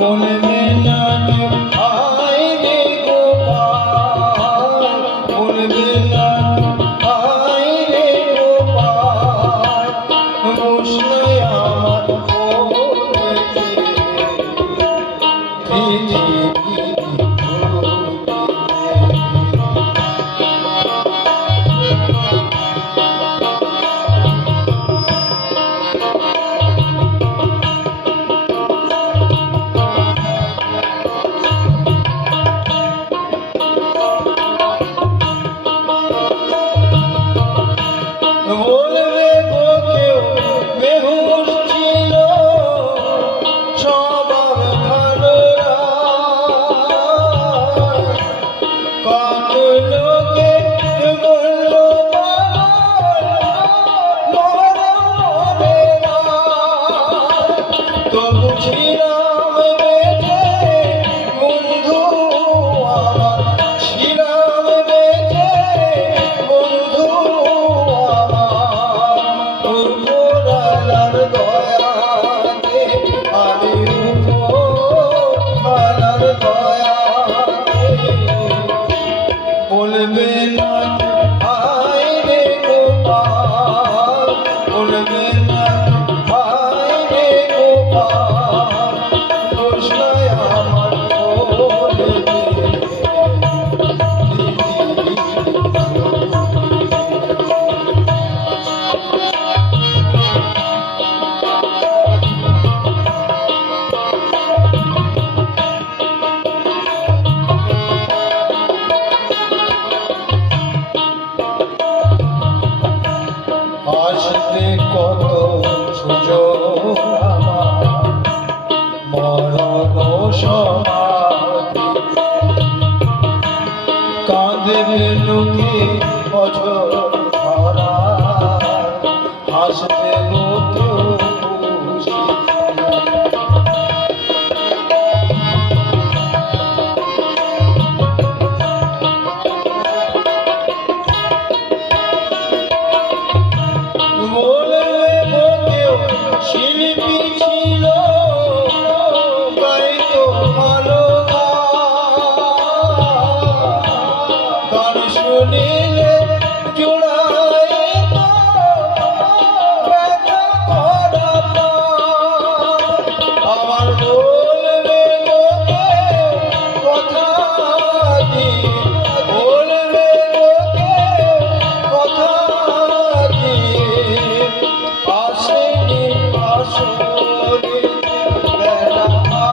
বলবে না আয় রে গোপাল, বলবে না আয় রে গোপাল, বসলে আমার বলেছে বলবে গো কেউ বেহুশ ছিল স্বভাব ভালো কত লোকে বলল মরে না, তবু ছিলাম বেঁচে বন্ধু আমার, ছিলাম বেঁচে বন্ধু আমার, উপরালার দয়াতে আমি উপরালার দয়াতে বলবে না আয় রে গোপাল, বলবে না আয় রে গোপাল, বসলে আমার বলবে আসতে কত সুযোগ আমার মরণ সমাধি, কাঁদবে লোকে বছর ধরা, হাসবে